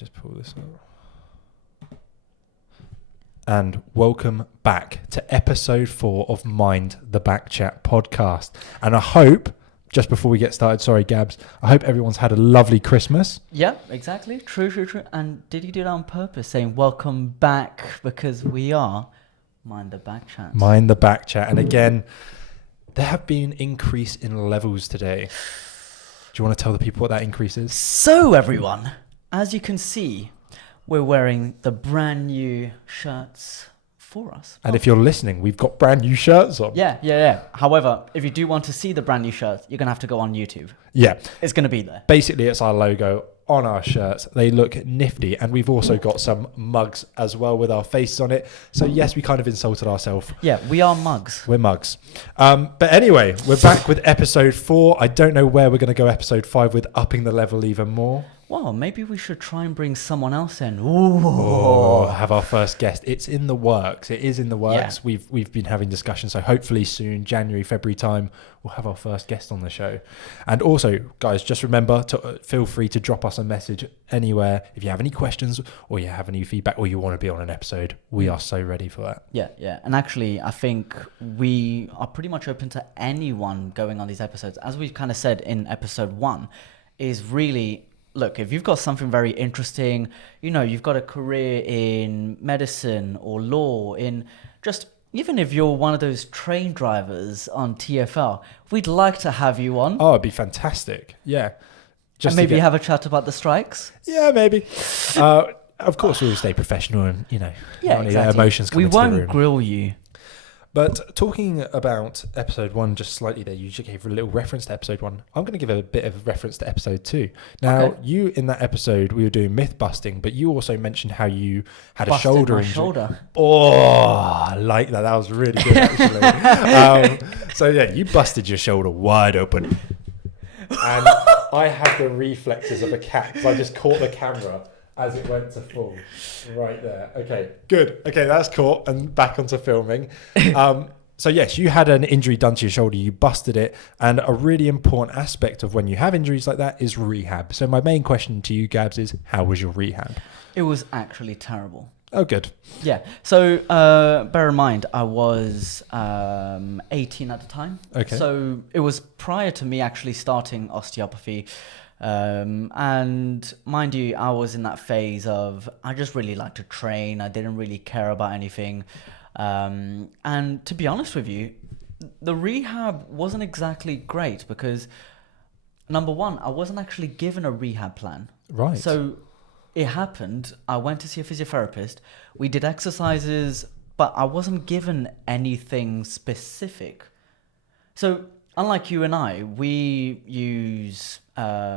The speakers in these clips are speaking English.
just pull this up. And welcome back to episode 4 of Mind the Back Chat podcast. And I hope, just before we get started, sorry Gabs, I hope everyone's had a lovely Christmas. Yeah, exactly. True. And did you do that on purpose, saying welcome back, because we are Mind the Back Chat? Mind the Back Chat. And again, there have been an increase in levels today. Do you want to tell the people what that increase is? So everyone, as you can see, we're wearing the brand new shirts for us. And if you're listening, we've got brand new shirts on. Yeah. However, if you do want to see the brand new shirts, you're going to have to go on YouTube. Yeah. It's going to be there. Basically, it's our logo on our shirts. They look nifty. And we've also got some mugs as well with our faces on it. So yes, we kind of insulted ourselves. Yeah, we are mugs. We're mugs. But anyway, we're back with episode 4. I don't know where we're going to go episode 5 with upping the level even more. Well, maybe we should try and bring someone else in. Ooh. Have our first guest. It's in the works. It is in the works. Yeah. We've been having discussions. So hopefully soon, January, February time, we'll have our first guest on the show. And also, guys, just remember to feel free to drop us a message anywhere. If you have any questions or you have any feedback or you want to be on an episode, we are so ready for that. Yeah. And actually, I think we are pretty much open to anyone going on these episodes. As we've kind of said in episode 1, is really... Look, if you've got something very interesting, you've got a career in medicine or law, in just even if you're one of those train drivers on TfL, we'd like to have you on. Oh, it'd be fantastic. Yeah. And maybe have a chat about the strikes. Yeah, maybe. Of course, we'll stay professional and, exactly. Emotions come into the room. We won't grill you. But talking about episode 1 just slightly there, you just gave a little reference to episode 1. I'm going to give a bit of reference to episode 2. Now, You in that episode, we were doing myth busting, but you also mentioned how you had a shoulder injury. Shoulder. Oh, I like that. That was really good, actually. You busted your shoulder wide open. And I had the reflexes of a cat because I just caught the camera as it went to fall right there. Okay, good. Okay, that's caught and back onto filming. So yes, you had an injury done to your shoulder, you busted it, and a really important aspect of when you have injuries like that is rehab. So my main question to you, Gabs, is how was your rehab? It was actually terrible. Oh, good. Yeah. So bear in mind, I was 18 at the time. Okay. So it was prior to me actually starting osteopathy. And mind you, I was in that phase of I just really like to train. I didn't really care about anything. And to be honest with you, the rehab wasn't exactly great because, number one, I wasn't actually given a rehab plan. Right. So it happened. I went to see a physiotherapist. We did exercises, but I wasn't given anything specific. So unlike you and I, we use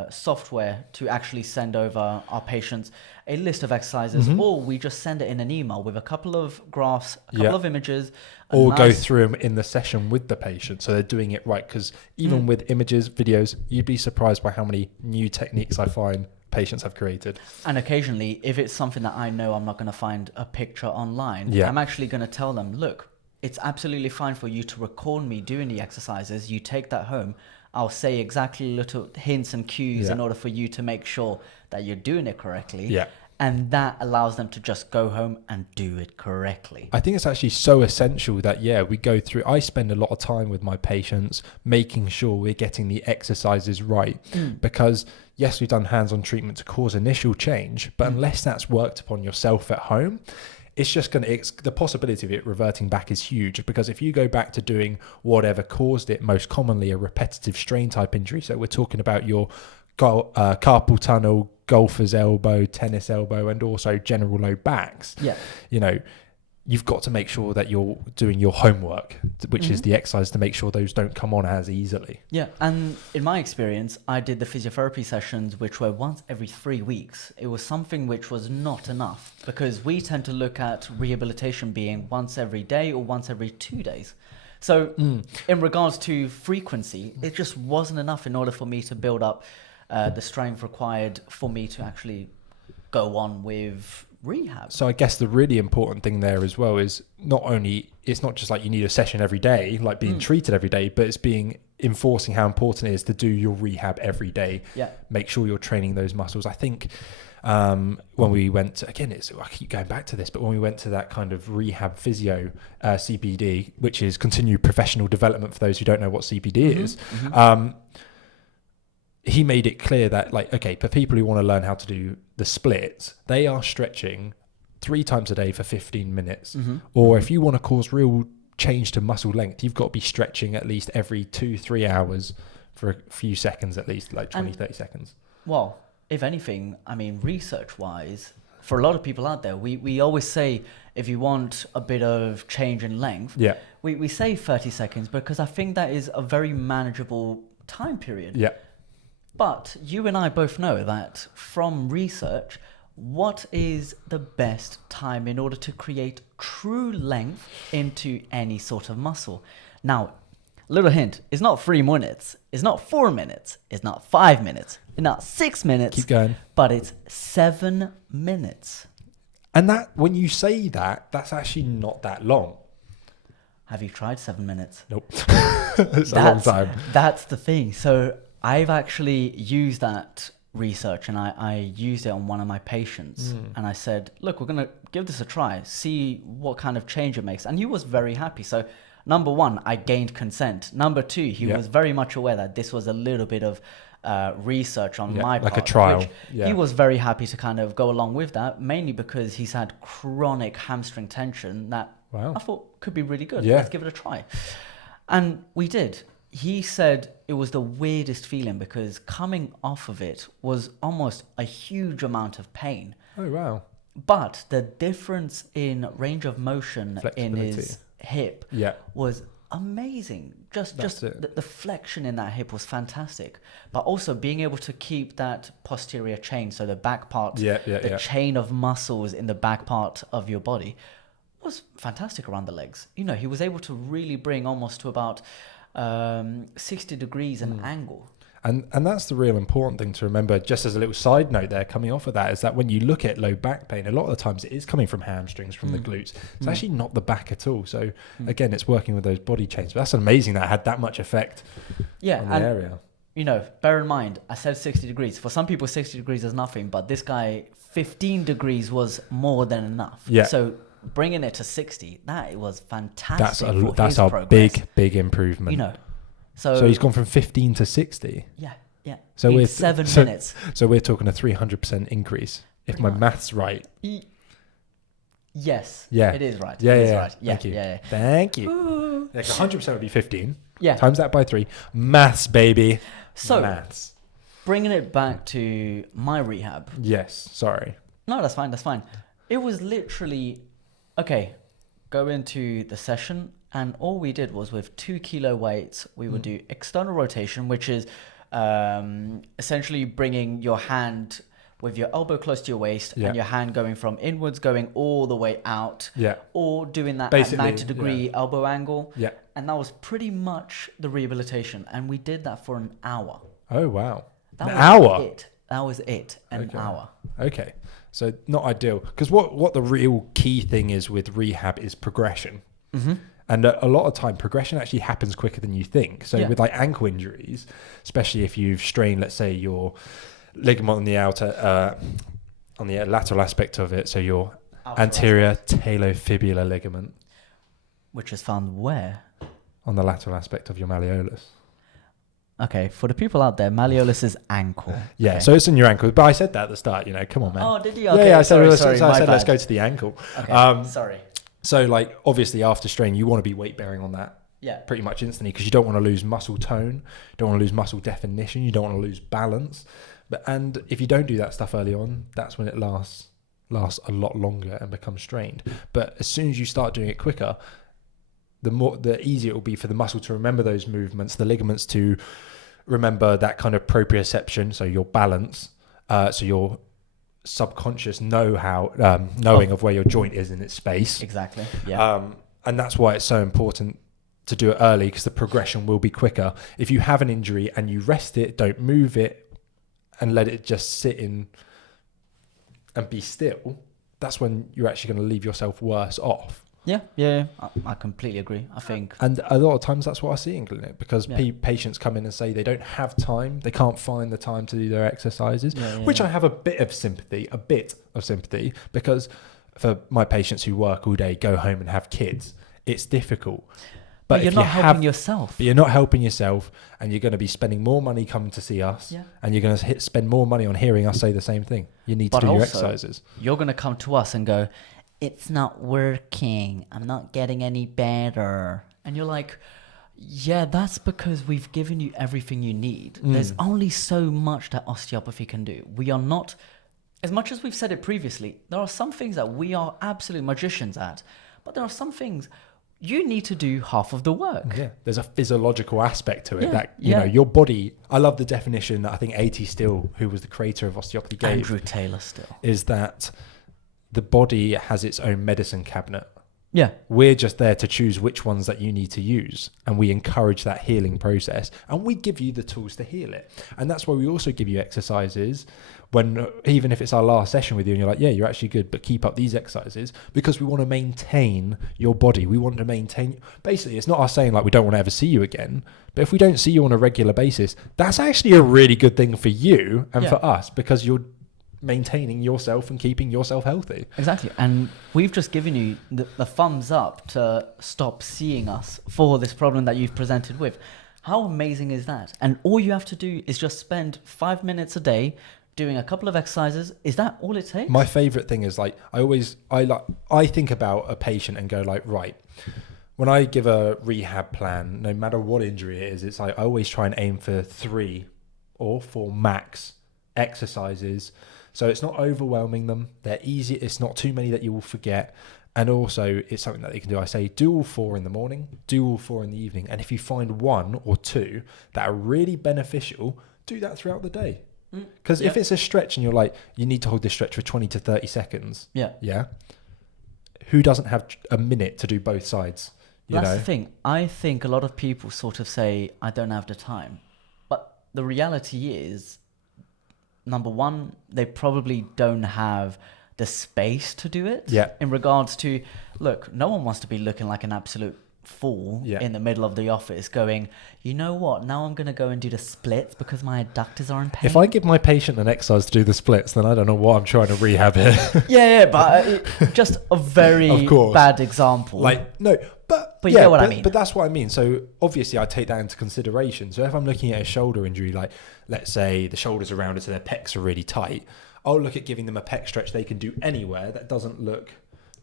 software to actually send over our patients a list of exercises, or we just send it in an email with a couple of graphs, a couple of images. Or go through them in the session with the patient. So they're doing it right. Because even with images, videos, you'd be surprised by how many new techniques I find patients have created. And occasionally, if it's something that I know I'm not going to find a picture online, I'm actually going to tell them, look, it's absolutely fine for you to record me doing the exercises. You take that home. I'll say exactly little hints and cues in order for you to make sure that you're doing it correctly. Yeah. And that allows them to just go home and do it correctly. I think it's actually so essential that, we go through. I spend a lot of time with my patients making sure we're getting the exercises right. Because, yes, we've done hands-on treatment to cause initial change, but unless that's worked upon yourself at home, it's just the possibility of it reverting back is huge, because if you go back to doing whatever caused it, most commonly a repetitive strain type injury. So we're talking about your carpal tunnel, golfer's elbow, tennis elbow, and also general low backs. Yeah. You've got to make sure that you're doing your homework, which is the exercise, to make sure those don't come on as easily. Yeah, and in my experience, I did the physiotherapy sessions, which were once every 3 weeks. It was something which was not enough, because we tend to look at rehabilitation being once every day or once every 2 days. So in regards to frequency, it just wasn't enough in order for me to build up the strength required for me to actually go on with rehab. So I guess the really important thing there as well is it's not just like you need a session every day, like being treated every day, but it's enforcing how important it is to do your rehab every day. Yeah. Make sure you're training those muscles. I think when we went to, again, I keep going back to this, but when we went to that kind of rehab physio, CPD, which is continued professional development for those who don't know what CPD is, he made it clear that, like, okay, for people who want to learn how to do the splits, they are stretching 3 times a day for 15 minutes. Or if you want to cause real change to muscle length, you've got to be stretching at least every 2-3 hours for a few seconds, at least like 20-30 seconds. Well, if anything, I mean, research wise, for a lot of people out there, we always say, if you want a bit of change in length, we say 30 seconds because I think that is a very manageable time period. But you and I both know that from research, what is the best time in order to create true length into any sort of muscle? Now, little hint, it's not 3 minutes, it's not 4 minutes, it's not 5 minutes, it's not 6 minutes. Keep going. But it's 7 minutes. And that, when you say that, that's actually not that long. Have you tried 7 minutes? Nope. It's a long time. That's the thing. So I've actually used that research and I used it on one of my patients and I said, look, we're going to give this a try, see what kind of change it makes. And he was very happy. So number one, I gained consent. Number two, he was very much aware that this was a little bit of research on my part. Like a trial. Which he was very happy to kind of go along with that, mainly because he's had chronic hamstring tension that I thought could be really good. Let's give it a try. And we did. He said it was the weirdest feeling because coming off of it was almost a huge amount of pain. Oh, wow. But the difference in range of motion in his hip was amazing. Just the flexion in that hip was fantastic. But also being able to keep that posterior chain, so the back part, the chain of muscles in the back part of your body was fantastic around the legs. You know, he was able to really bring almost to about 60 degrees an angle. And that's the real important thing to remember, just as a little side note there, coming off of that, is that when you look at low back pain, a lot of the times it is coming from hamstrings, from the glutes. It's actually not the back at all. So again, it's working with those body chains. But that's amazing that it had that much effect on the area. You know, bear in mind, I said 60 degrees. For some people, 60 degrees is nothing, but this guy, 15 degrees was more than enough. So bringing it to 60, that was fantastic. That's a big improvement. You know, so he's gone from 15 to 60. Yeah. So in 7 minutes. So we're talking a 300% increase, if my math's right. Yes. Yeah. It is right. Yeah. Thank you. Thank you. 100% would be 15. Yeah. Times that by 3. Maths, baby. So maths. Bringing it back to my rehab. Yes. Sorry. No, that's fine. It was literally, okay, go into the session, and all we did was with 2 kilo weights, we would do external rotation, which is essentially bringing your hand with your elbow close to your waist and your hand going from inwards, going all the way out, or doing that basically, at 90-degree elbow angle. And that was pretty much the rehabilitation. And we did that for an hour. Oh, wow. That was it. An hour. Okay. So not ideal. Because what the real key thing is with rehab is progression. And a lot of time, progression actually happens quicker than you think. So with like ankle injuries, especially if you've strained, let's say, your ligament on the outer, on the lateral aspect of it, so your anterior talofibular ligament. Which is found where? On the lateral aspect of your malleolus. Okay, for the people out there, malleolus is ankle. Yeah, so it's in your ankle. But I said that at the start, you know, come on, man. Oh, did you? Okay, I said let's go to the ankle. Okay, sorry. So, like, obviously, after strain, you want to be weight bearing on that pretty much instantly because you don't want to lose muscle tone, don't want to lose muscle definition, you don't want to lose balance. And if you don't do that stuff early on, that's when it lasts a lot longer and becomes strained. But as soon as you start doing it quicker, the easier it will be for the muscle to remember those movements, the ligaments to remember that kind of proprioception, so your balance, so your subconscious knowing of where your joint is in its space. Exactly. Yeah. And that's why it's so important to do it early, because the progression will be quicker. If you have an injury and you rest it, don't move it, and let it just sit in and be still, that's when you're actually going to leave yourself worse off. Yeah. I completely agree. I think. And a lot of times that's what I see in clinic, because Yeah. patients come in and say they don't have time, they can't find the time to do their exercises, Yeah, which yeah. I have a bit of sympathy, because for my patients who work all day, go home and have kids, it's difficult. But But you're if not you helping have, yourself. but you're not helping yourself, and you're going to be spending more money coming to see us, Yeah. and you're going to spend more money on hearing us say the same thing. You need to But do your also, exercises. you're going to come to us and go, it's not working. I'm not getting any better. And you're like, yeah, that's because we've given you everything you need. There's only so much that osteopathy can do. We are not, as much as we've said it previously, there are some things that we are absolute magicians at, but there are some things you need to do half of the work. Yeah, there's a physiological aspect to it Yeah, that, yeah. your body, I love the definition that I think A.T. Still, who was the creator of osteopathy, gave, Andrew Taylor still. is that the body has its own medicine cabinet. Yeah. We're just there to choose which ones that you need to use, and we encourage that healing process, and we give you the tools to heal it. And that's why we also give you exercises when, even if it's our last session with you and you're like, yeah, you're actually good, but keep up these exercises, because we want to maintain your body. We want to maintain, basically, it's not us saying like we don't want to ever see you again, but if we don't see you on a regular basis, that's actually a really good thing for you and for us, because you're maintaining yourself and keeping yourself healthy. Exactly. And we've just given you the thumbs up to stop seeing us for this problem that you've presented with. How amazing is that? And all you have to do is just spend 5 minutes a day doing a couple of exercises. Is that all it takes? My favorite thing is like, I think about a patient and go like, right, when I give a rehab plan, no matter what injury it is, it's like I always try and aim for 3 or 4 max exercises. So it's not overwhelming them. They're easy. It's not too many that you will forget. And also it's something that they can do. I say, do all 4 in the morning, do all 4 in the evening. And if you find 1 or 2 that are really beneficial, do that throughout the day. Because if it's a stretch and you're like, you need to hold this stretch for 20 to 30 seconds. Yeah. Who doesn't have a minute to do both sides? That's the thing. I think a lot of people sort of say, I don't have the time. But the reality is, number one, they probably don't have the space to do it. Yeah. In regards to, look, no one wants to be looking like an absolute fool in the middle of the office going, you know what, now I'm going to go and do the splits because my adductors are in pain. If I give my patient an exercise to do the splits, then I don't know what I'm trying to rehab here. yeah, but just a very Of course. bad example. Like, no, but you get what I mean. But that's what I mean. So obviously I take that into consideration. So if I'm looking at a shoulder injury, like let's say the shoulders are rounded so their pecs are really tight, I'll look at giving them a pec stretch they can do anywhere that doesn't look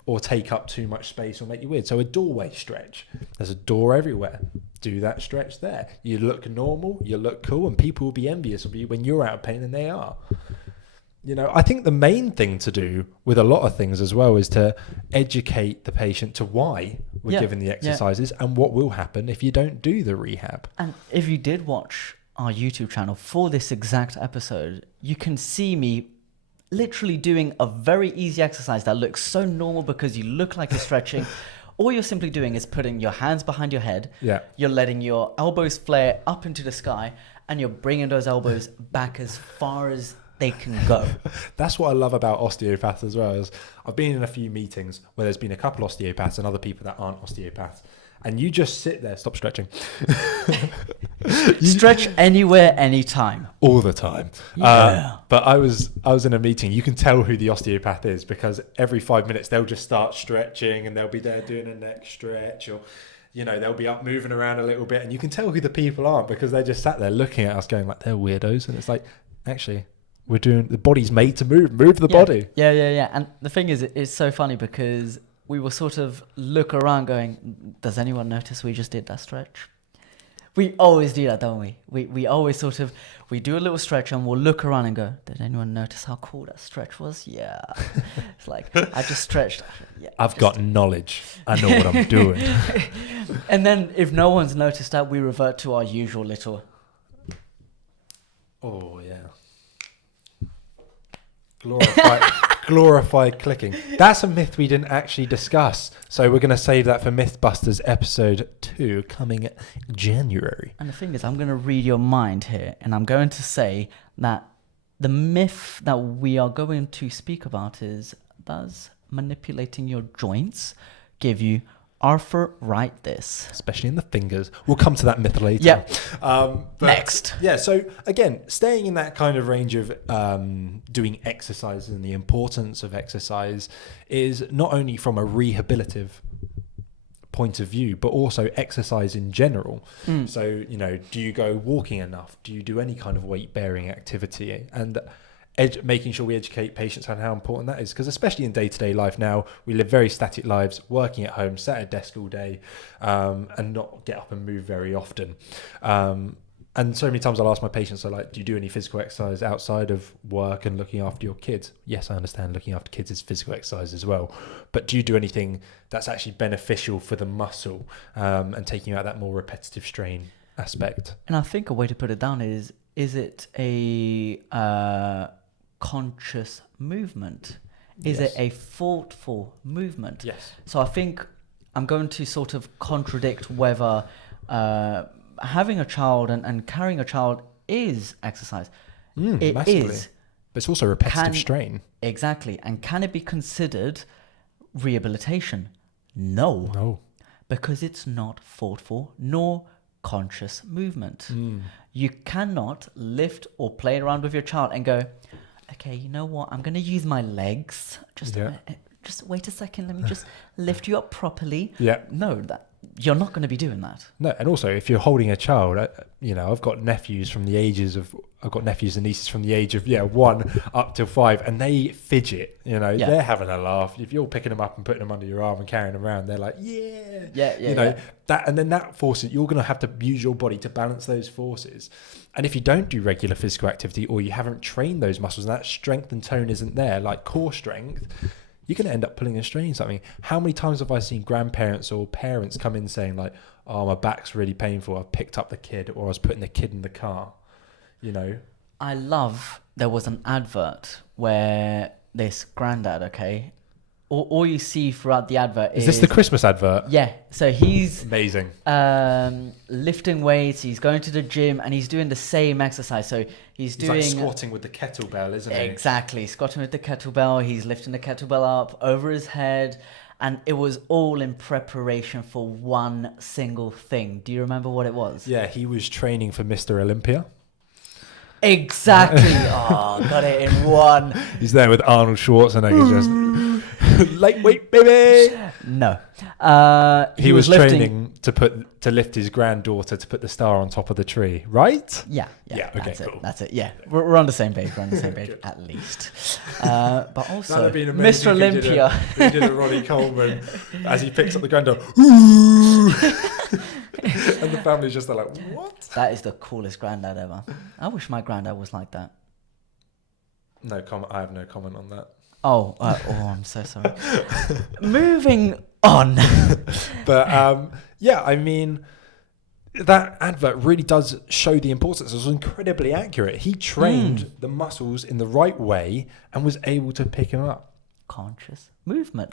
or take up too much space or make you weird. So a doorway stretch. There's a door everywhere. Do that stretch there. You look normal, you look cool, and people will be envious of you when you're out of pain and they are. I think the main thing to do with a lot of things as well is to educate the patient to why we're giving the exercises and what will happen if you don't do the rehab. And if you did watch our YouTube channel for this exact episode, you can see me literally doing a very easy exercise that looks so normal because you look like you're stretching. All you're simply doing is putting your hands behind your head. Yeah. You're letting your elbows flare up into the sky, and you're bringing those elbows back as far as they can go. That's what I love about osteopaths as well. Is I've been in a few meetings where there's been a couple osteopaths and other people that aren't osteopaths, and you just sit there, stop stretching. Stretch anywhere, anytime. All the time. Yeah. But I was in a meeting. You can tell who the osteopath is because every 5 minutes they'll just start stretching and they'll be there doing a neck stretch, or they'll be up moving around a little bit, and you can tell who the people are because they just sat there looking at us going like they're weirdos, and it's like, actually, we're doing, the body's made to move the body. Yeah. And the thing is, it's so funny because we will sort of look around going, does anyone notice we just did that stretch? We always do that, don't we? We always we do a little stretch and we'll look around and go, did anyone notice how cool that stretch was? Yeah. It's like, I just stretched. Yeah, I've got knowledge. I know what I'm doing. And then if no one's noticed that, we revert to our usual little. Oh, yeah. Glorified clicking. That's a myth we didn't actually discuss. So we're going to save that for Mythbusters episode 2 coming January. And the thing is, I'm going to read your mind here, and I'm going to say that the myth that we are going to speak about is, does manipulating your joints give you arthritis. Especially in the fingers. We'll come to that myth later. Yep. But Next. Yeah, so again, staying in that kind of range of doing exercise and the importance of exercise is not only from a rehabilitative point of view, but also exercise in general. So, you know, do you go walking enough? Do you do any kind of weight bearing activity? And making sure we educate patients on how important that is, because especially in day-to-day life now, we live very static lives, working at home, sat at a desk all day, and not get up and move very often. And so many times I'll ask my patients, do you do any physical exercise outside of work and looking after your kids? Yes, I understand looking after kids is physical exercise as well, but do you do anything that's actually beneficial for the muscle, and taking out that more repetitive strain aspect? And I think a way to put it down is it a conscious movement? Is it a thoughtful movement? Yes. So I think I'm going to sort of contradict whether having a child and carrying a child is exercise. It Massively. is. But it's also repetitive strain. Exactly. And can it be considered rehabilitation? No. Because it's not thoughtful nor conscious movement. You cannot lift or play around with your child and go, okay, you know what? I'm going to use my legs. Just wait a second. Let me just lift you up properly. Yeah. No, you're not going to be doing that. No, and also if you're holding a child, you know, I've got nephews and nieces from the age of 1 up to 5, and they fidget. You know, they're having a laugh. If you're picking them up and putting them under your arm and carrying them around, they're like, that, and then that forces you're going to have to use your body to balance those forces. And if you don't do regular physical activity, or you haven't trained those muscles, and that strength and tone isn't there, like core strength, you're going to end up pulling and straining something. How many times have I seen grandparents or parents come in saying like, oh, my back's really painful, I've picked up the kid, or I was putting the kid in the car, you know? I love there was an advert where this granddad, okay, all you see throughout the advert is... Is this the Christmas advert? Yeah, so he's... Amazing. Lifting weights, he's going to the gym, and he's doing the same exercise. So he's doing... like squatting with the kettlebell, isn't he? Exactly, squatting with the kettlebell. He's lifting the kettlebell up over his head, and it was all in preparation for one single thing. Do you remember what it was? Yeah, he was training for Mr. Olympia. Exactly. Oh, got it in one. He's there with Arnold Schwarzenegger, just lightweight, baby. No, he was training to lift his granddaughter to put the star on top of the tree, right? Yeah. Okay, cool. That's it. Yeah, we're on the same page. At least. But also, Mr. Olympia. He did a Ronnie Coleman as he picks up the granddaughter. And the family's just like, what? That is the coolest granddad ever. I wish my granddad was like that. No comment. I have no comment on that. Oh, I'm so sorry. Moving on. But I mean, that advert really does show the importance. It was incredibly accurate. He trained the muscles in the right way and was able to pick him up. Conscious movement.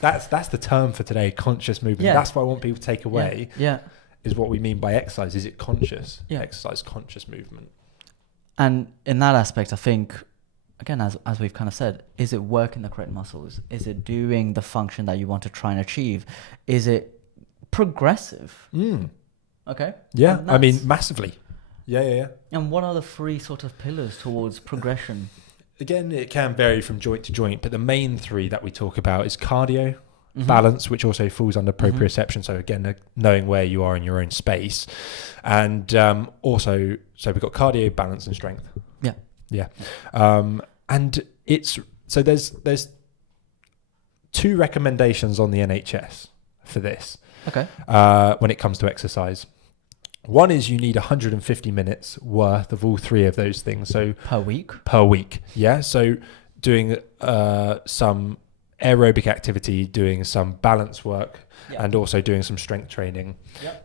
That's the term for today. Conscious movement. Yeah. That's what I want people to take away. Yeah. Is what we mean by exercise. Is it conscious? Yeah. Exercise, conscious movement. And in that aspect, I think, again, as we've kind of said, is it working the correct muscles? Is it doing the function that you want to try and achieve? Is it progressive? Okay. Yeah, I mean, massively. Yeah. And what are the 3 sort of pillars towards progression? Again, it can vary from joint to joint, but the main 3 that we talk about is cardio, balance, which also falls under proprioception. So again, knowing where you are in your own space, and also, so we've got cardio, balance, and strength. Yeah. And it's so there's 2 recommendations on the NHS for this. Okay. When it comes to exercise. One is you need 150 minutes worth of all 3 of those things. So per week. Yeah. So doing some aerobic activity, doing some balance work, and also doing some strength training.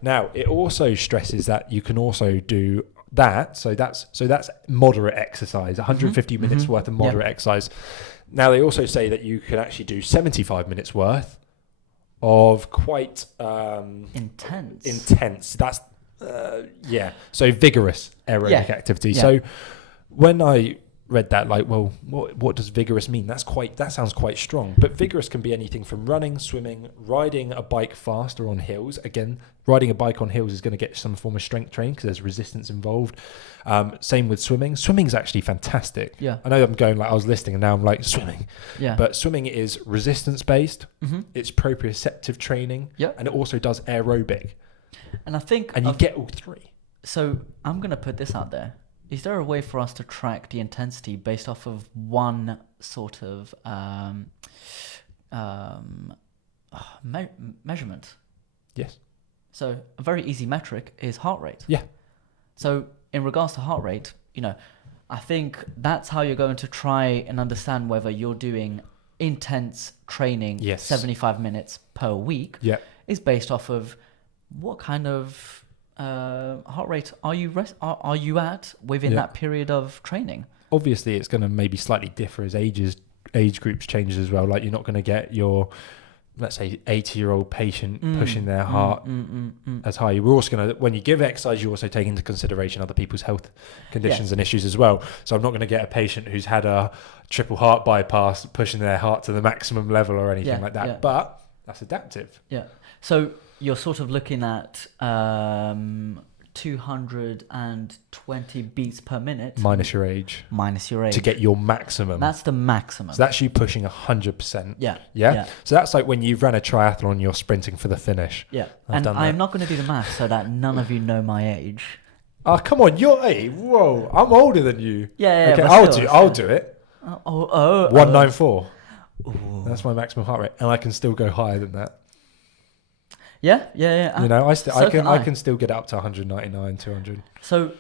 Now, it also stresses that you can also do that. So that's moderate exercise, 150 minutes worth of moderate exercise. Now, they also say that you can actually do 75 minutes worth of quite intense. That's so vigorous aerobic activity. So when I read that like, well, what does vigorous mean? That sounds quite strong. But vigorous can be anything from running, swimming, riding a bike fast or on hills. Again, riding a bike on hills is going to get some form of strength training because there's resistance involved. Same with swimming. Swimming's actually fantastic. Yeah. I know I'm going like I was listing and now I'm like swimming. Yeah. But swimming is resistance based. It's proprioceptive training. Yeah. And it also does aerobic. And I think... And you get all three. So I'm going to put this out there. Is there a way for us to track the intensity based off of one sort of measurement? Yes. So a very easy metric is heart rate. Yeah. So in regards to heart rate, I think that's how you're going to try and understand whether you're doing intense training, 75 minutes per week, is based off of what kind of heart rate are you at within that period of training? Obviously, it's going to maybe slightly differ as age groups changes as well. Like you're not going to get your, let's say, 80-year-old patient pushing their heart as high. We're also going to, when you give exercise, you also take into consideration other people's health conditions and issues as well. So I'm not going to get a patient who's had a triple heart bypass pushing their heart to the maximum level or anything like that. Yeah. But that's adaptive. Yeah. So you're sort of looking at 220 beats per minute. Minus your age. To get your maximum. That's the maximum. So that's you pushing 100%. Yeah. So that's like when you've run a triathlon, you're sprinting for the finish. Yeah. And I'm not going to do the math so that none of you know my age. Oh, come on. Whoa. I'm older than you. Yeah. Okay, I'll do it. 194. That's my maximum heart rate. And I can still go higher than that. Yeah. I can still get up to 199, 200. So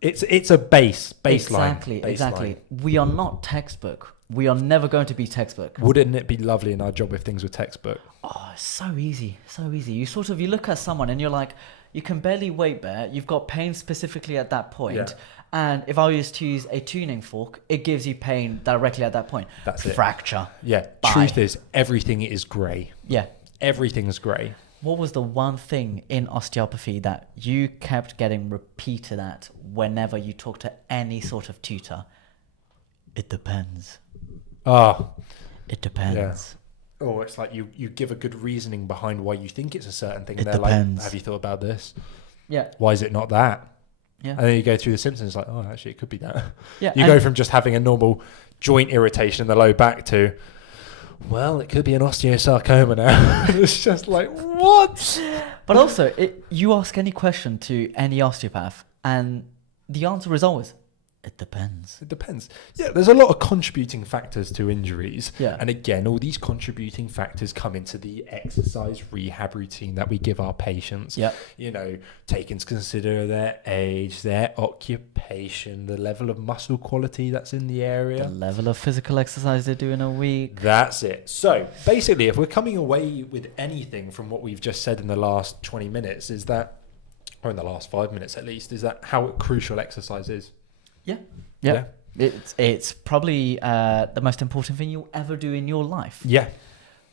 it's a baseline. Exactly. We are not textbook. We are never going to be textbook. Wouldn't it be lovely in our job if things were textbook? Oh, it's so easy. You look at someone and you're like, you can barely weight bear. You've got pain specifically at that point. Yeah. And if I was to use a tuning fork, it gives you pain directly at that point. That's it. Fracture. Yeah. Bye. Truth is, everything is grey. Yeah. Everything's grey. What was the one thing in osteopathy that you kept getting repeated at whenever you talk to any sort of tutor? It depends. It depends. Yeah. Or it's like you give a good reasoning behind why you think it's a certain thing. It and they're depends. like, have you thought about this? Yeah. Why is it not that? Yeah. And then you go through the symptoms like, oh, actually, it could be that. Yeah. You go from just having a normal joint irritation in the low back to, well, it could be an osteosarcoma now. It's just like, what? But also, you ask any question to any osteopath, and the answer is always, it depends. It depends. Yeah, there's a lot of contributing factors to injuries. Yeah. And again, all these contributing factors come into the exercise rehab routine that we give our patients. Yeah. Take into consider their age, their occupation, the level of muscle quality that's in the area. The level of physical exercise they do in a week. That's it. So basically, if we're coming away with anything from what we've just said in the last 20 minutes, is that, or in the last 5 minutes at least, is that how crucial exercise is. Yeah. It's probably the most important thing you'll ever do in your life. Yeah.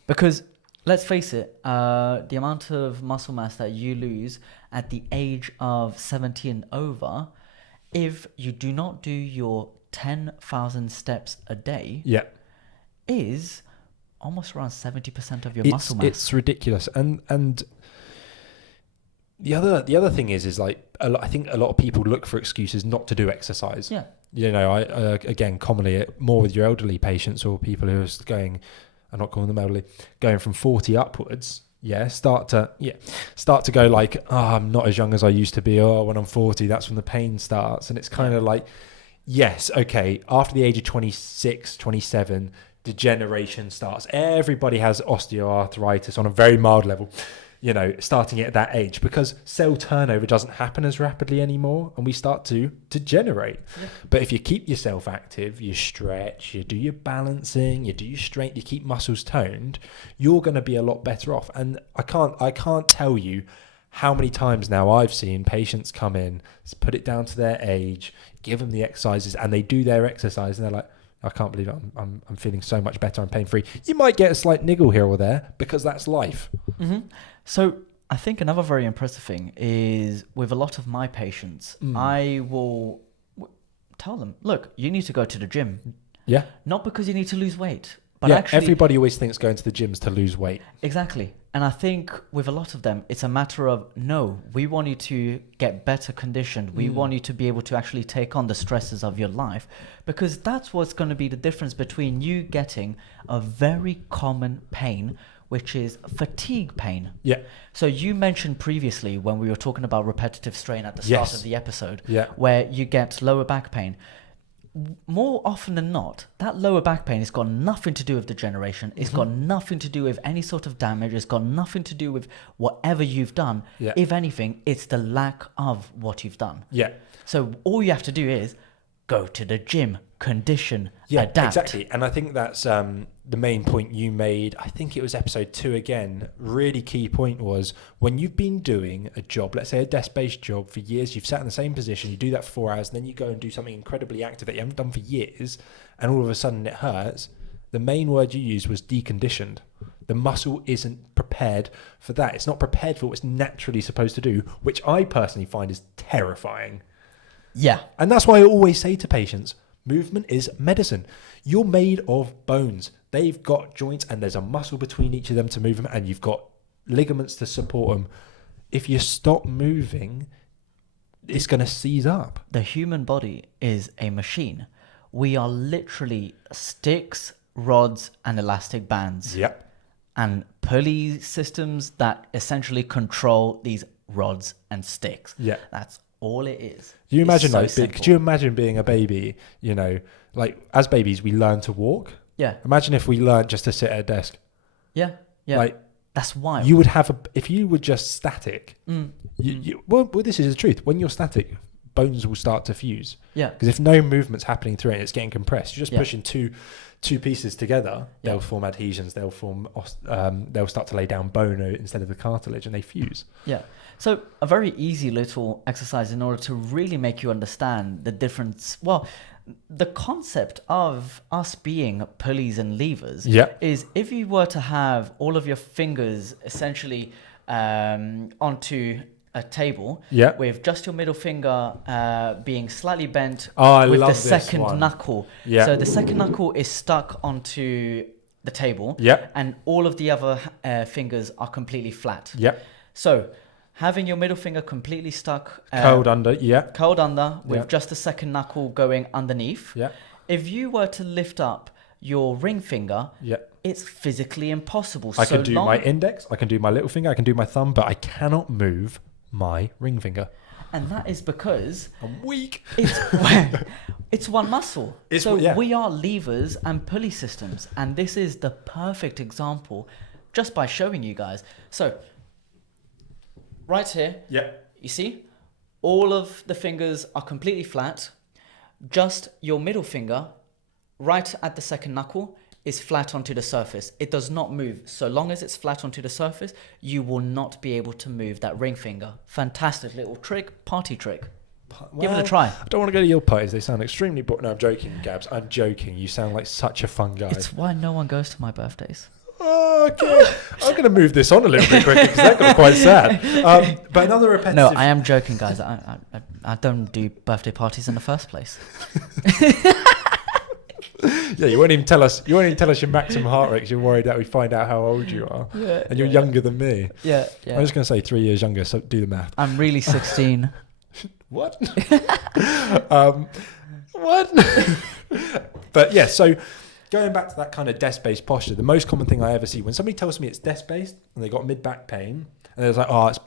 Because let's face it, the amount of muscle mass that you lose at the age of 70 and over, if you do not do your 10,000 steps a day, is almost around 70% of your muscle mass. It's ridiculous. And the other thing is like, I think a lot of people look for excuses not to do exercise. Yeah. Again, commonly more with your elderly patients or people who are going, I'm not calling them elderly, going from 40 upwards. Start to go like, I'm not as young as I used to be. When I'm 40, that's when the pain starts. And it's kind of like, yes, okay, after the age of 26, 27, degeneration starts. Everybody has osteoarthritis on a very mild level. Starting at that age, because cell turnover doesn't happen as rapidly anymore and we start to degenerate. Yeah. But if you keep yourself active, you stretch, you do your balancing, you do your strength, you keep muscles toned, you're going to be a lot better off. And I can't tell you how many times now I've seen patients come in, put it down to their age, give them the exercises, and they do their exercise and they're like, I can't believe it. I'm feeling so much better. I'm pain-free. You might get a slight niggle here or there because that's life. Mm-hmm. So I think another very impressive thing is with a lot of my patients, I will tell them, look, you need to go to the gym. Yeah. Not because you need to lose weight, but Yeah, actually... everybody always thinks going to the gym's to lose weight. Exactly. And I think with a lot of them, it's a matter of, no, we want you to get better conditioned. We want you to be able to actually take on the stresses of your life, because that's what's going to be the difference between you getting a very common pain, which is fatigue pain. Yeah. So you mentioned previously when we were talking about repetitive strain at the start of the episode, where you get lower back pain. More often than not, that lower back pain has got nothing to do with degeneration. It's got nothing to do with any sort of damage. It's got nothing to do with whatever you've done. Yeah. If anything, it's the lack of what you've done. Yeah. So all you have to do is go to the gym, condition, Yeah, adapt. exactly. And I think that's the main point you made. I think it was episode 2 again. Really key point was when you've been doing a job, let's say a desk-based job for years, you've sat in the same position, you do that for 4 hours, and then you go and do something incredibly active that you haven't done for years, and all of a sudden it hurts. The main word you used was deconditioned. The muscle isn't prepared for that. It's not prepared for what it's naturally supposed to do, which I personally find is terrifying. Yeah. And that's why I always say to patients, movement is medicine. You're made of bones. They've got joints and there's a muscle between each of them to move them, and you've got ligaments to support them. If you stop moving, it's going to seize up. The human body is a machine. We are literally sticks, rods, and elastic bands. Yep. And pulley systems that essentially control these rods and sticks. Yeah. That's all it is. Do you imagine, so like, could you imagine being a baby, you know, like as babies, we learn to walk. Yeah. Imagine if we learned just to sit at a desk. Yeah. Yeah. Like, that's wild. you would have if you were just static, well, this is the truth. When you're static, bones will start to fuse. Yeah. Because if no movement's happening through it and it's getting compressed, you're just pushing two pieces together, they'll form adhesions, they'll start to lay down bone instead of the cartilage, and they fuse. Yeah. So a very easy little exercise in order to really make you understand the difference. Well, the concept of us being pulleys and levers is if you were to have all of your fingers essentially onto a table with just your middle finger being slightly bent with the second knuckle. Yeah. So the second knuckle is stuck onto the table and all of the other fingers are completely flat. So having your middle finger completely stuck. Curled under, Curled under with just the second knuckle going underneath. Yeah. If you were to lift up your ring finger, it's physically impossible. I can do my index, I can do my little finger, I can do my thumb, but I cannot move my ring finger. And that is because I'm weak. It's one muscle. We are levers and pulley systems. And this is the perfect example just by showing you guys. So right here, you see, all of the fingers are completely flat. Just your middle finger, right at the second knuckle, is flat onto the surface. It does not move. So long as it's flat onto the surface, you will not be able to move that ring finger. Fantastic little trick, party trick. Give it a try. I don't want to go to your parties. They sound extremely boring. No, I'm joking, Gabs. I'm joking. You sound like such a fun guy. It's why no one goes to my birthdays. Oh, okay. I'm going to move this on a little bit quicker because that got quite sad. But another repetitive... No, I am joking, guys. I don't do birthday parties in the first place. Yeah, you won't even tell us your maximum heart rate because you're worried that we find out how old you are. And you're younger than me. Yeah. I'm just going to say 3 years younger, so do the math. I'm really 16. What? What? But yeah, so going back to that kind of desk-based posture, the most common thing I ever see when somebody tells me it's desk-based and they got mid-back pain, and they're like, oh, it's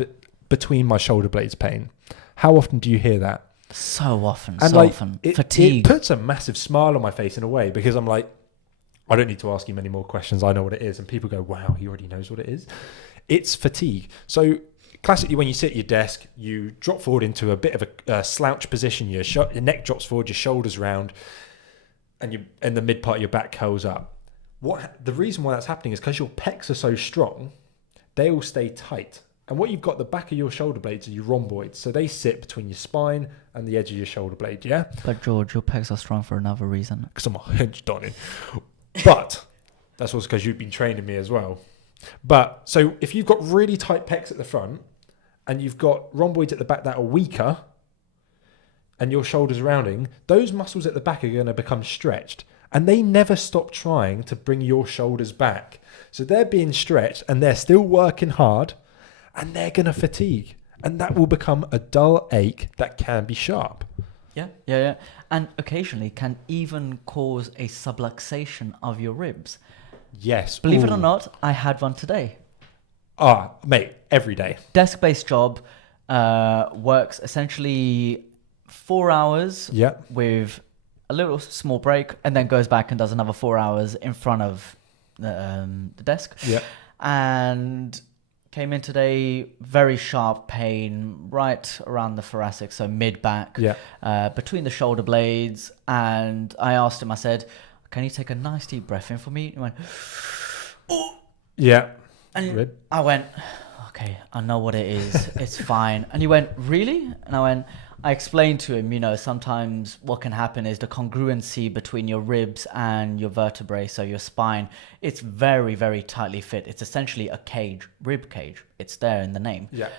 between my shoulder blades pain. How often do you hear that? So often, and often. It Fatigue. puts a massive smile on my face in a way because I'm like, I don't need to ask him any more questions. I know what it is. And people go, wow, he already knows what it is. It's fatigue. So classically, when you sit at your desk, you drop forward into a bit of a slouch position. Your neck drops forward, your shoulders round, and the mid part of your back curls up. The reason why that's happening is because your pecs are so strong, they all stay tight. And what you've got, the back of your shoulder blades are your rhomboids. So they sit between your spine and the edge of your shoulder blade, yeah? But George, your pecs are strong for another reason. Because I'm hunched on it. But that's also because you've been training me as well. But so if you've got really tight pecs at the front and you've got rhomboids at the back that are weaker, and your shoulders rounding, those muscles at the back are going to become stretched, and they never stop trying to bring your shoulders back. So they're being stretched and they're still working hard, and they're going to fatigue, and that will become a dull ache that can be sharp. Yeah. And occasionally can even cause a subluxation of your ribs. Yes. Believe it or not, I had one today. Mate, every day. Desk-based job, works essentially 4 hours with a little small break, and then goes back and does another 4 hours in front of the desk. Yeah. And came in today, very sharp pain right around the thoracic, so mid-back, between the shoulder blades. And I asked him, I said, can you take a nice deep breath in for me? And he went, oh. Yeah. And I went, okay, I know what it is. It's fine. And he went, really? And I explained to him, sometimes what can happen is the congruency between your ribs and your vertebrae, so your spine, it's very, very tightly fit. It's essentially a cage, rib cage. It's there in the name. Yeah.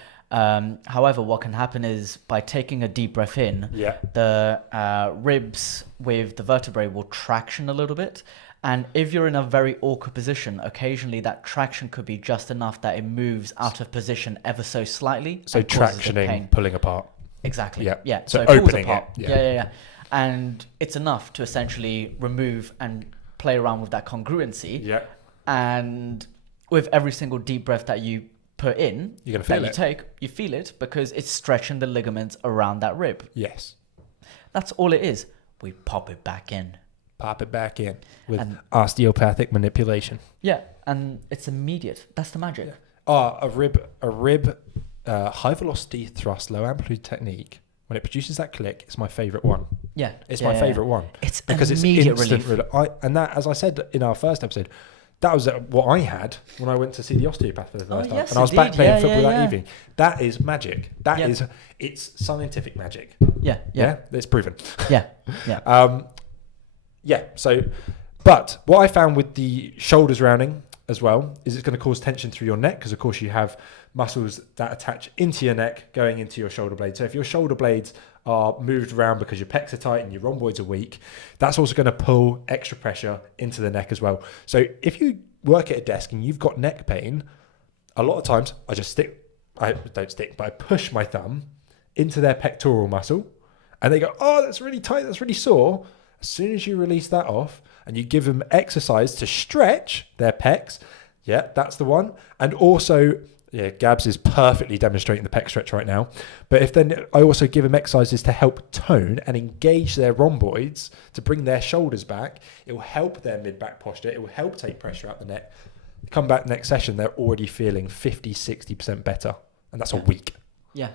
However, what can happen is by taking a deep breath in, the ribs with the vertebrae will traction a little bit. And if you're in a very awkward position, occasionally that traction could be just enough that it moves out of position ever so slightly. So tractioning, pulling apart. Exactly. Yeah. So So it pulls opening apart. it. Yeah. And it's enough to essentially remove and play around with that congruency. Yeah. And with every single deep breath that you put in, you're gonna feel that you take, you feel it because it's stretching the ligaments around that rib. Yes. That's all it is. We pop it back in. Pop it back in with osteopathic manipulation. Yeah, and it's immediate. That's the magic. Yeah. A rib high velocity thrust, low amplitude technique. When it produces that click, it's my favorite one. Yeah, it's my favorite one. It's because immediate it's instant relief. And that, as I said in our first episode, that was what I had when I went to see the osteopath for the first time, and I was back playing football that evening. That is magic. It's scientific magic. Yeah, it's proven. Yeah. So, but what I found with the shoulders rounding as well is it's going to cause tension through your neck, because of course you have muscles that attach into your neck going into your shoulder blades. So if your shoulder blades are moved around because your pecs are tight and your rhomboids are weak, that's also going to pull extra pressure into the neck as well. So if you work at a desk and you've got neck pain, a lot of times I push my thumb into their pectoral muscle, and they go, oh, that's really tight, that's really sore. As soon as you release that off and you give them exercise to stretch their pecs, that's the one. And also, Gabs is perfectly demonstrating the pec stretch right now. But if then I also give them exercises to help tone and engage their rhomboids to bring their shoulders back, it will help their mid-back posture. It will help take pressure out the neck. Come back next session, they're already feeling 50, 60% better. And that's a week. Yeah.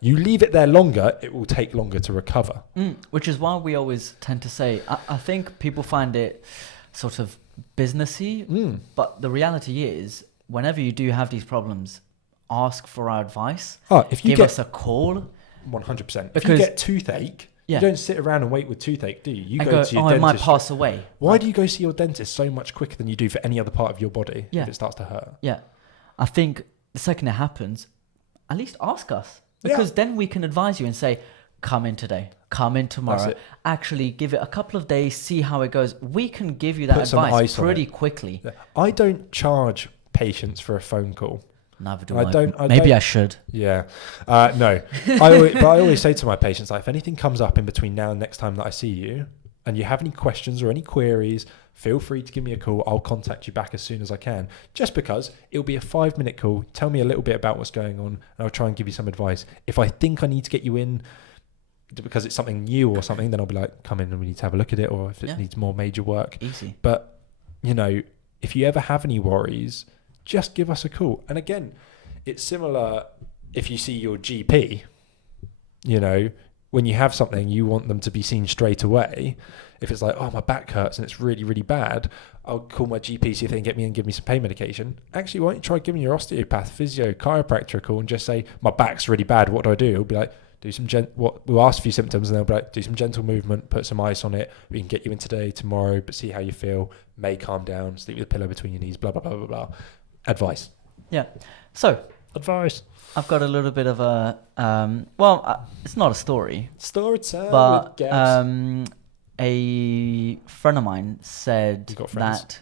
You leave it there longer, it will take longer to recover. Which is why we always tend to say, I think people find it sort of businessy, but the reality is, whenever you do have these problems, ask for our advice. If you give us a call. 100%. If you get toothache, you don't sit around and wait with toothache, do you? You go to your dentist. It might pass away. Why do you go see your dentist so much quicker than you do for any other part of your body if it starts to hurt? Yeah. I think the second it happens, at least ask us. Because then we can advise you and say, come in today, come in tomorrow. Actually give it a couple of days, see how it goes. We can give you that advice pretty quickly. Yeah. I don't charge patients for a phone call. Neither do I. Maybe I should. Yeah. No. But I always say to my patients, like, if anything comes up in between now and next time that I see you, and you have any questions or any queries, feel free to give me a call. I'll contact you back as soon as I can. Just because it'll be a 5-minute call. Tell me a little bit about what's going on, and I'll try and give you some advice. If I think I need to get you in because it's something new or something, then I'll be like, come in and we need to have a look at it, or if it needs more major work. Easy. But, if you ever have any worries, just give us a call. And again, it's similar if you see your GP, when you have something, you want them to be seen straight away. If it's like, oh, my back hurts and it's really, really bad, I'll call my GP, see if they can get me in and give me some pain medication. Actually, why don't you try giving your osteopath, physio, chiropractor a call and just say, my back's really bad, what do I do? He'll be like, we'll ask a few symptoms, and they'll be like, do some gentle movement, put some ice on it. We can get you in today, tomorrow, but see how you feel. May calm down, sleep with a pillow between your knees, blah, blah, blah, blah, blah. Advice. Yeah. So Advice. I've got a little bit of a it's not a story, Story time but with Gabs. a friend of mine said You got friends? that.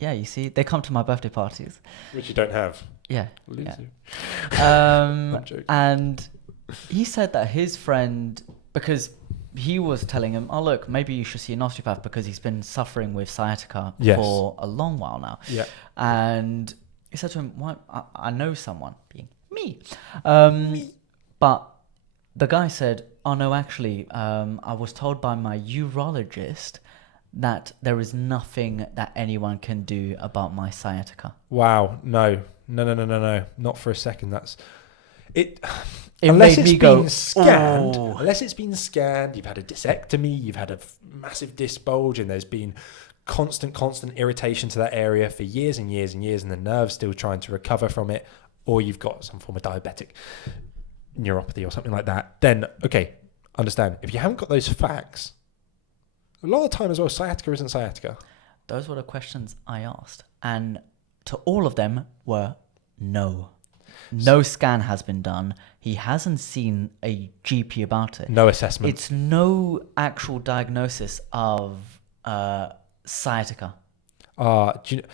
Yeah, you see, they come to my birthday parties. Which you don't have. Yeah, Loser. yeah. I'm joking. And he said that his friend, because he was telling him, oh look, maybe you should see an osteopath because he's been suffering with sciatica Yes. for a long while now. Yeah. And he said to him, "Why? I know someone, being me." But the guy said, "Oh no, actually, I was told by my urologist that there is nothing that anyone can do about my sciatica." Wow. No. Not for a second. That's it. It Unless made it's me go, been scanned. "Oh." Unless it's been scanned, you've had a discectomy, you've had a massive disc bulge, and there's been constant irritation to that area for years and years and years, and the nerve's still trying to recover from it, or you've got some form of diabetic neuropathy or something like that, then okay, understand. If you haven't got those facts, a lot of the time as well, sciatica isn't sciatica. Those were the questions I asked, and to all of them were no. No scan has been done. He hasn't seen a GP about it. No assessment. It's no actual diagnosis of sciatica. Do you know,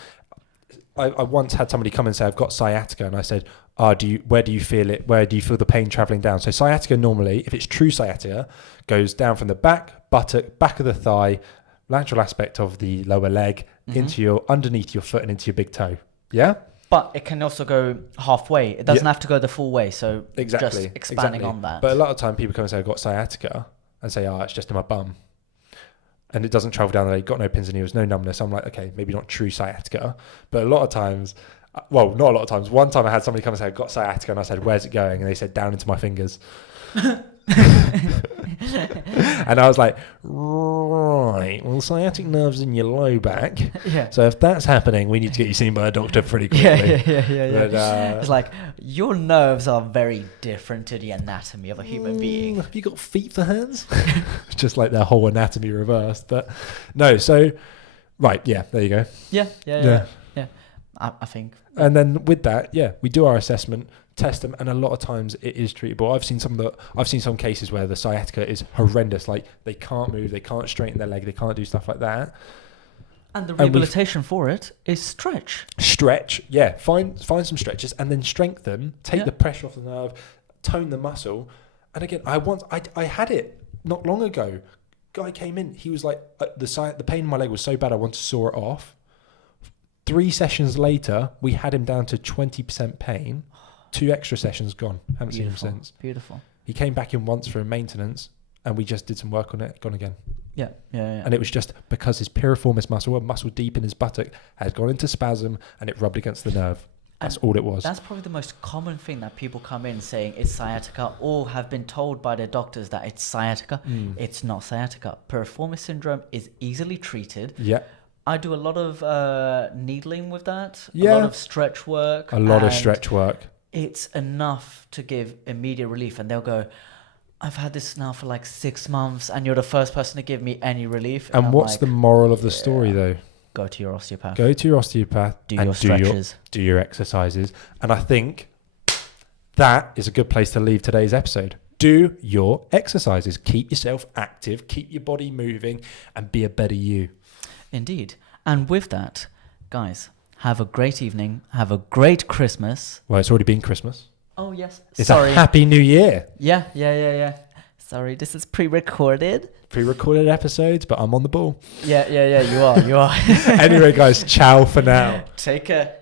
I once had somebody come and say, I've got sciatica, and I said, where do you feel it? Where do you feel the pain traveling down? So sciatica normally, if it's true sciatica, goes down from the back, buttock, back of the thigh, lateral aspect of the lower leg, into underneath your foot and into your big toe. Yeah? But it can also go halfway. It doesn't have to go the full way. So just expanding on that. But a lot of time people come and say, I've got sciatica, and say, it's just in my bum. And it doesn't travel down the leg, got no pins and needles, no numbness. I'm like, okay, maybe not true sciatica. But a lot of times, well, not a lot of times. One time I had somebody come and say, I've got sciatica, and I said, where's it going? And they said, down into my fingers. And I was like, right, well, sciatic nerve's in your low back. Yeah. So if that's happening, we need to get you seen by a doctor pretty quickly. Yeah. But, it's like, your nerves are very different to the anatomy of a human being. Have you got feet for hands? Just like their whole anatomy reversed. But no, so, right, yeah, there you go. Yeah. I think. And then with that, we do our assessment, test them, and a lot of times it is treatable. I've seen some cases where the sciatica is horrendous, like they can't move, they can't straighten their leg, they can't do stuff like that. And the rehabilitation for it is stretch. Stretch, find some stretches and then strengthen, take the pressure off the nerve, tone the muscle. And again, I had it not long ago. Guy came in, he was like, the pain in my leg was so bad I wanted to saw it off. 3 sessions later, we had him down to 20% pain. 2 extra sessions gone. Haven't seen him since. Beautiful. He came back in once for a maintenance, and we just did some work on it. Gone again. Yeah. And it was just because his piriformis muscle, a muscle deep in his buttock, had gone into spasm, and it rubbed against the nerve. That's all it was. That's probably the most common thing that people come in saying it's sciatica, or have been told by their doctors that it's sciatica. It's not sciatica. Piriformis syndrome is easily treated. Yeah. I do a lot of needling with that. Yeah. A lot of stretch work. It's enough to give immediate relief. And they'll go, I've had this now for like 6 months, and you're the first person to give me any relief. And what's the moral of the story, though? Go to your osteopath. Do your stretches. Do your exercises. And I think that is a good place to leave today's episode. Do your exercises. Keep yourself active. Keep your body moving, and be a better you. Indeed. And with that, guys, have a great evening. Have a great Christmas. Well, it's already been Christmas. Oh, yes. It's a happy new year. Yeah. Sorry, this is pre-recorded. Pre-recorded episodes, but I'm on the ball. Yeah, you are. Anyway, guys, ciao for now. Take care.